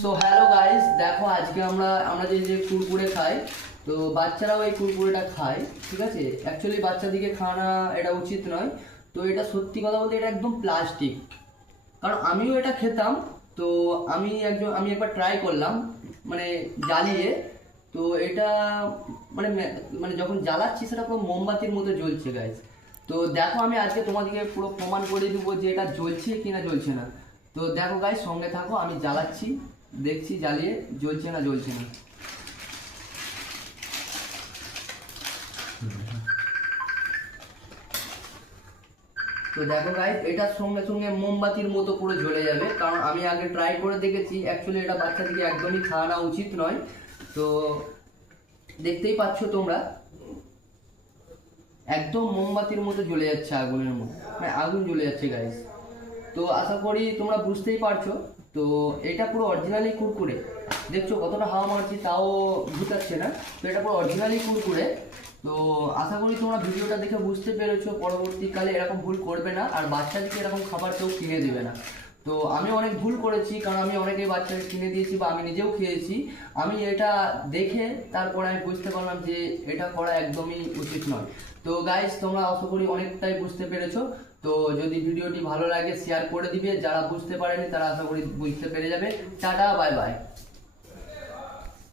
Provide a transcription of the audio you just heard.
So hello guys, দেখো আজকে আমরা যে কুরকুরে খাই, তো বাচ্চারাও এই কুরকুরেটা খায়। ঠিক আছে, অ্যাকচুয়ালি বাচ্চাদিকে খাওয়ানো এটা উচিত নয়। তো এটা সত্যি কথা বলতে এটা একদম প্লাস্টিক, কারণ আমিও এটা খেতাম। তো আমি একবার ট্রাই করলাম, মানে জ্বালিয়ে। তো এটা মানে মানে যখন জ্বালাচ্ছি সেটা পুরো মোমবাতির মতো জ্বলছে গাইস। তো দেখো আমি আজকে তোমাদেরকে পুরো প্রমাণ করে দেবো যে এটা জ্বলছে কি না জ্বলছে না। তো দেখো গাইস, সঙ্গে থাকো, আমি জ্বালাচ্ছি, দেখছি জ্বালিয়ে জ্বলছে না জ্বলছে না। তো দেখো গাইস, এটার সঙ্গে সঙ্গে মোমবাতির মতো পুরো জ্বলে যাবে, কারণ আমি আগে ট্রাই করে দেখেছি। অ্যাকচুয়ালি এটা বাচ্চাদেরকে একদমই খাওয়ানো উচিত নয়। তো দেখতেই পাচ্ছ তোমরা, একদম মোমবাতির মতো জ্বলে যাচ্ছে, আগুনের মতো, মানে আগুন জ্বলে যাচ্ছে গাইস। তো আশা করি তোমরা বুঝতেই পারছো। তো এটা পুরো অরিজিনালি কুরকুরে, দেখছো কতটা হাওয়া মারছি তাও ঘুটাচ্ছে না। তো এটা পুরো অরিজিনালি কুরকুরে। তো আশা করি তোমরা ভিডিওটা দেখে বুঝতে পেরেছো, পরবর্তীকালে এরকম ভুল করবে না, আর বাচ্চাদেরকে এরকম খাবার কেউ কিনে দেবে না। তো আমি অনেক ভুল করেছি, কারণ আমি অনেকেই বাচ্চাকে কিনে দিয়েছি বা আমি নিজেও খেয়েছি। আমি এটা দেখে তারপরে আমি বুঝতে পারলাম যে এটা করা একদমই উচিত নয়। তো গাইস, তোমরা আশা করি অনেকটাই বুঝতে পেরেছো। তো যদি ভিডিওটি ভালো লাগে শেয়ার করে দিবে, যারা বুঝতে পারেনি তারা আশা করি বুঝতে পেরে যাবে। Tata, bye bye.